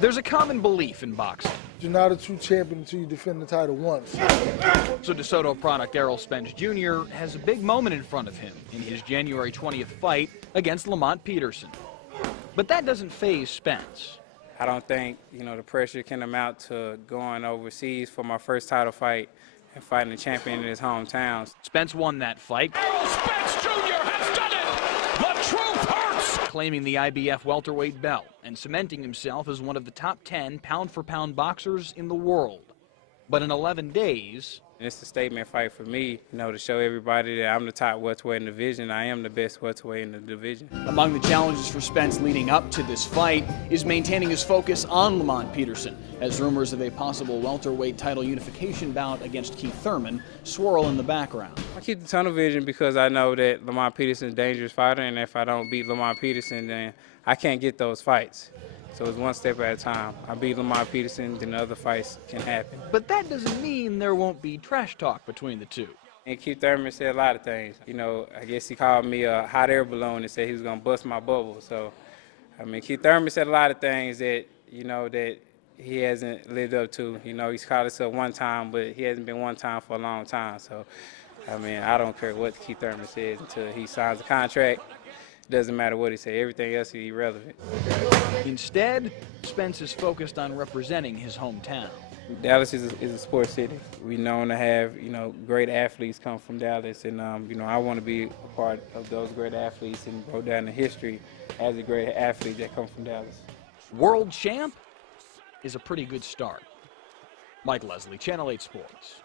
There's a common belief in boxing. You're not a true champion until you defend the title once. So Desoto product Errol Spence Jr. has a big moment in front of him in his January 20th fight against Lamont Peterson. But that doesn't faze Spence. I don't think, the pressure can amount to going overseas for my first title fight and fighting a champion in his hometown. Spence won that fight. Errol Spence Jr. has done it! The truth hurts! Claiming the IBF Welterweight belt and cementing himself as one of the top 10 pound-for-pound boxers in the world. But in 11 days... It's a statement fight for me, to show everybody that I'm the top welterweight in the division. I am the best welterweight in the division. Among the challenges for Spence leading up to this fight is maintaining his focus on Lamont Peterson, as rumors of a possible welterweight title unification bout against Keith Thurman swirl in the background. I keep the tunnel vision because I know that Lamont Peterson is a dangerous fighter, and if I don't beat Lamont Peterson, then I can't get those fights. So it's one step at a time. I beat Lamont Peterson, then the other fights can happen. But that doesn't mean there won't be trash talk between the two. And Keith Thurman said a lot of things. I guess he called me a hot air balloon and said he was going to bust my bubble. So, Keith Thurman said a lot of things that, that he hasn't lived up to. He's called himself one time, but he hasn't been one time for a long time. So, I don't care what Keith Thurman says until he signs a contract. Doesn't matter what he says. Everything else is irrelevant. Instead, Spence is focused on representing his hometown. Dallas is a sports city. We're known to have, great athletes come from Dallas, and I want to be a part of those great athletes and go down in history as a great athlete that come from Dallas. World champ is a pretty good start. Mike Leslie, Channel 8 Sports.